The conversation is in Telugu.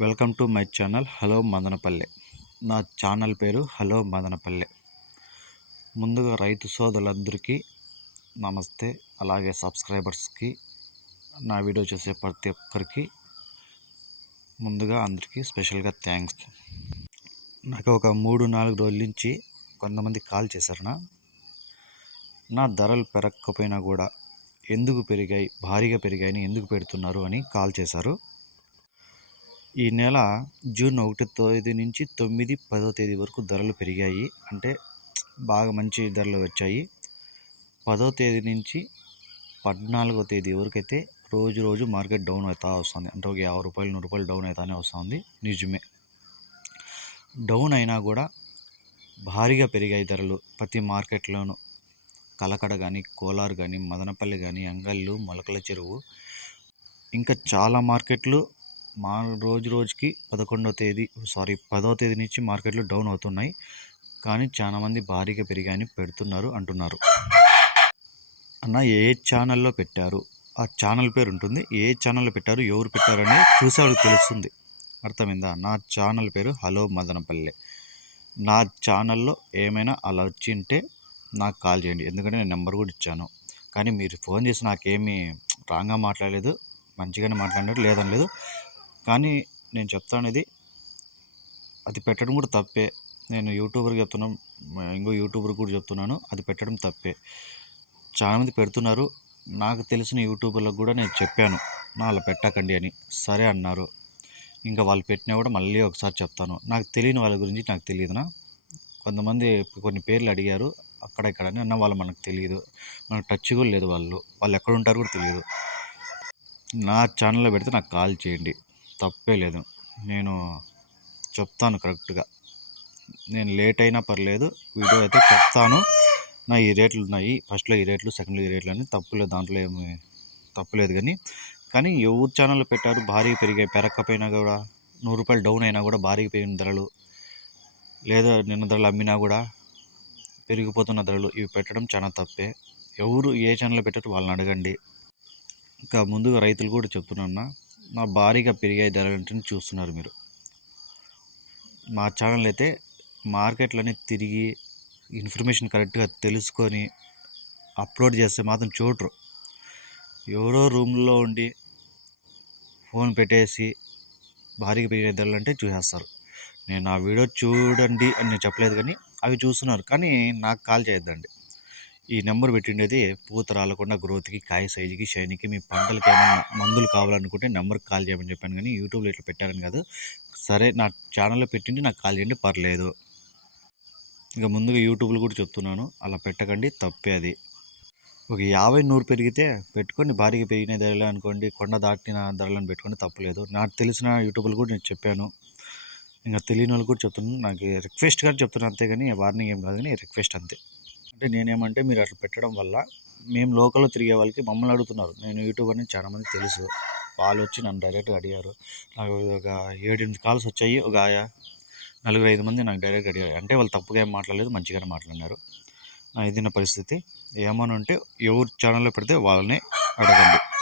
Welcome to my channel hello Madanapalle. నా ఛానల్ పేరు హలో మదనపల్లె. ముందుగా రైతు సోదరులందరికీ నమస్తే. అలాగే సబ్స్క్రైబర్స్కి నా వీడియో చూసే ప్రతి ఒక్కరికి ముందుగా అందరికీ స్పెషల్గా థ్యాంక్స్. నాకు ఒక మూడు నాలుగు రోజుల నుంచి కొంతమంది కాల్ చేశారు నా. నా ధరలు పెరగకపోయినా కూడా ఎందుకు పెరిగాయి భారీగా పెరిగాయని ఎందుకు పెడుతున్నారు అని కాల్ చేశారు. ఈ నెల జూన్ ఒకటో తేదీ నుంచి తొమ్మిది పదో తేదీ వరకు ధరలు పెరిగాయి. అంటే బాగా మంచి ధరలు వచ్చాయి. పదో తేదీ నుంచి పద్నాలుగో తేదీ వరకు అయితే రోజు రోజు మార్కెట్ డౌన్ అవుతా వస్తుంది. అంటే ఒక యాభై రూపాయలు నూరు రూపాయలు డౌన్ అవుతానే వస్తుంది. నిజమే. డౌన్ అయినా కూడా భారీగా పెరిగాయి ధరలు ప్రతి మార్కెట్లోనూ. కలకడ కానీ కోలార్ కానీ మదనపల్లి కానీ అంగళ్ళు మొలకల చెరువు ఇంకా చాలా మార్కెట్లు మా రోజు రోజుకి పదకొండవ తేదీ సారీ పదవ తేదీ నుంచి మార్కెట్లు డౌన్ అవుతున్నాయి. కానీ చాలామంది భారీగా పెరిగాయని పెడుతున్నారు అంటున్నారు. అన్న ఏ ఛానల్లో పెట్టారు? ఆ ఛానల్ పేరు ఉంటుంది. ఏ ఛానల్లో పెట్టారు? ఎవరు పెట్టారని చూసేవాడికి తెలుస్తుంది. అర్థమైందా? నా ఛానల్ పేరు హలో మదనపల్లె. నా ఛానల్లో ఏమైనా అలా వచ్చి ఉంటే నాకు కాల్ చేయండి. ఎందుకంటే నేను నెంబర్ కూడా ఇచ్చాను. కానీ మీరు ఫోన్ చేసి నాకేమీ రాంగ్గా మాట్లాడలేదు మంచిగానే మాట్లాడారు లేదని లేదు. కానీ నేను చెప్తాను ఇది అది పెట్టడం కూడా తప్పే. నేను యూట్యూబర్కి చెప్తున్నాను ఇంకో యూట్యూబర్ కూడా చెప్తున్నాను అది పెట్టడం తప్పే. చాలామంది పెడుతున్నారు నాకు తెలిసిన యూట్యూబర్లకు కూడా నేను చెప్పాను నా అలా పెట్టకండి అని. సరే అన్నారు. ఇంకా వాళ్ళు పెట్టినా కూడా మళ్ళీ ఒకసారి చెప్తాను. నాకు తెలియని వాళ్ళ గురించి నాకు తెలియదునా? కొంతమంది కొన్ని పేర్లు అడిగారు అక్కడ ఇక్కడ అని అన్న వాళ్ళు మనకు తెలియదు. మనకు టచ్ కూడా లేదు వాళ్ళు. వాళ్ళు ఎక్కడ ఉంటారు కూడా తెలియదు. నా ఛానల్లో పెడితే నాకు కాల్ చేయండి. తప్పే లేదు. నేను చెప్తాను కరెక్ట్గా. నేను లేట్ అయినా పర్లేదు వీడియో అయితే చెప్తాను. నా ఈ రేట్లు ఉన్నాయి ఫస్ట్లో ఈ రేట్లు సెకండ్లో ఈ రేట్లు అని తప్పులేదు దాంట్లో ఏమి తప్పులేదు కానీ కానీ ఎవరు ఛానల్ పెట్టారు భారీ పెరిగాయి పెరగకపోయినా కూడా నూరు రూపాయలు డౌన్ అయినా కూడా భారీగా పెరిగిన ధరలు లేదా నిన్న ధరలు అమ్మినా కూడా పెరిగిపోతున్న ధరలు ఇవి పెట్టడం చాలా తప్పే. ఎవరు ఏ ఛానల్ పెట్టారు వాళ్ళని అడగండి. ఇంకా ముందుగా రైతులు కూడా చెప్తున్నా నా భారీగా పెరిగాయి ధరలు చూస్తున్నారు మీరు. మా ఛానల్ అయితే మార్కెట్లని తిరిగి ఇన్ఫర్మేషన్ కరెక్ట్గా తెలుసుకొని అప్లోడ్ చేస్తే మాత్రం చూడరు. ఎవరో రూమ్లో ఉండి ఫోన్ పెట్టేసి భారీగా పెరిగే ధరలు అంటే చూసేస్తారు. నేను ఆ వీడియో చూడండి అని నేను చెప్పలేదు కానీ అవి చూస్తున్నారు. కానీ నాకు కాల్ చేయొద్దండి. ఈ నెంబర్ పెట్టిండేది పూత రాలకుండా గ్రోత్కి కాయ సైజుకి షైన్కి మీ పంటలకి ఏమైనా మందులు కావాలనుకుంటే నెంబర్కి కాల్ చేయమని చెప్పాను కానీ యూట్యూబ్లో ఇట్లా పెట్టారని కాదు. సరే నా ఛానల్లో పెట్టిండి నాకు కాల్ చేయండి పర్లేదు. ఇంకా ముందుగా యూట్యూబ్లో కూడా చెప్తున్నాను అలా పెట్టకండి తప్పే అది. ఒక యాభై నూరు పెరిగితే పెట్టుకొని భారీగా పెరిగిన ధరలు అనుకోండి కొండ దాటిన ధరలను పెట్టుకొని తప్పలేదు. నాకు తెలిసిన యూట్యూబ్లో కూడా నేను చెప్పాను. ఇంకా తెలియని వాళ్ళు కూడా చెప్తున్నాను నాకు రిక్వెస్ట్ కానీ చెప్తున్నాను అంతే కానీ వార్నింగ్ ఏం కాదు కానీ రిక్వెస్ట్ అంతే. అంటే నేనేమంటే మీరు అట్లా పెట్టడం వల్ల మేము లోకల్లో తిరిగే వాళ్ళకి మమ్మల్ని అడుగుతున్నారు. నేను యూట్యూబ్ అని చాలామంది తెలుసు. వాళ్ళు వచ్చి నన్ను డైరెక్ట్గా అడిగారు. నాకు ఒక ఏడెనిమిది కాల్స్ వచ్చాయి. ఒక నలుగురు ఐదు మంది నాకు డైరెక్ట్ అడిగారు. అంటే వాళ్ళు తప్పుగా ఏం మాట్లాడలేదు మంచిగానే మాట్లాడినారు. ఇదిన్న పరిస్థితి ఏమని ఉంటే ఎవరు ఛానల్లో పెడితే వాళ్ళని అడగండి.